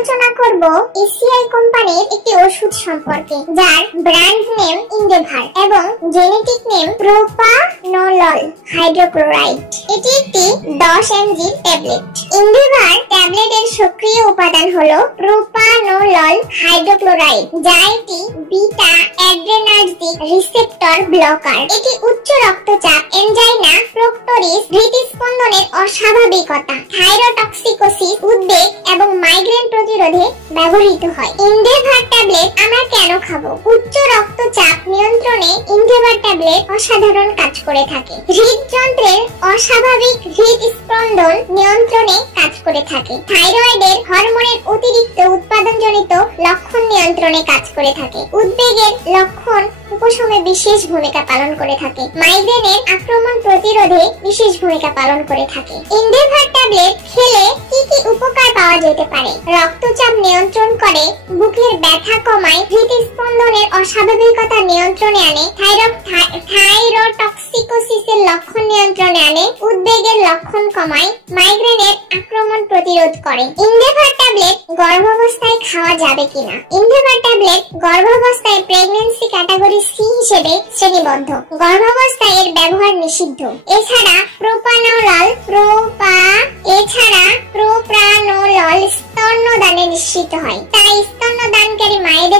আলোচনা করব এসিআই কোম্পানির একটি ওষুধ সম্পর্কে যার ব্র্যান্ড নেম ইন্ডেভার এবং জেনেটিক নেম প্রোপানোলল হাইড্রোক্লোরাইড। এটি একটি 10 mg ট্যাবলেট। ইন্ডেভার ট্যাবলেটের সক্রিয় উপাদান হলো প্রোপানোলল হাইড্রোক্লোরাইড, যা একটি বিটা অ্যাড্রেনার্জিক রিসেপ্টর ব্লকার। এটি উচ্চ রক্তচাপ, এনজাইনা, প্রক্টরিস, হৃদস্পন্দনের অস্বাভাবিকতা, থাইরোটক্সিকোসিস, উদ্বেগ এবং মাইগ্রেন প্রতিরোধে ব্যবহৃত হয়। ইন্ডেভার ট্যাবলেট আমরা কেন খাবো? উচ্চ রক্তচাপ নিয়ন্ত্রণে ইন্ডেভার ট্যাবলেট অসাধারণ কাজ করে থাকে। হৃদযন্ত্রের অস্বাভাবিক হৃদস্পন্দন নিয়ন্ত্রণে কাজ করে থাকে। থাইরয়েডের হরমোনের অতিরিক্ত উৎপাদনজনিত লক্ষণ নিয়ন্ত্রণে কাজ করে থাকে। উদ্বেগের লক্ষণ উপশমে বিশেষ ভূমিকা পালন করে থাকে। মাইগ্রেনের আক্রমণ প্রতিরোধে বিশেষ ভূমিকা পালন করে থাকে। ইন্ডেভার ট্যাবলেট খেলে কি কি উপকার পাওয়া যেতে পারে? রক্তচাপ নিয়ন্ত্রণ করে, বুকের ব্যথা কমায়, হৃদস্পন্দনের অস্বাভাবিকতা নিয়ন্ত্রণে আনে, থাইরোটক্সিকোসিসের লক্ষণ নিয়ন্ত্রণে আনে, উদ্বেগের লক্ষণ কমায়, মাইগ্রেনের আক্রমণ প্রতিরোধ করে। ইন্ডেভার ট্যাবলেট গর্ভাবস্থায় খাওয়া যাবে কিনা? ইন্ডেভার ট্যাবলেট গর্ভাবস্থায় প্রেগন্যান্সি ক্যাটাগরি সি হিসেবে শ্রেণীবদ্ধ। গর্ভাবস্থায় এর ব্যবহার নিষিদ্ধ। এছাড়া প্রোপ্রানোলল স্তন্যদানে নিশ্চিত হয়, তাই স্তন্যদানকারী মায়েদের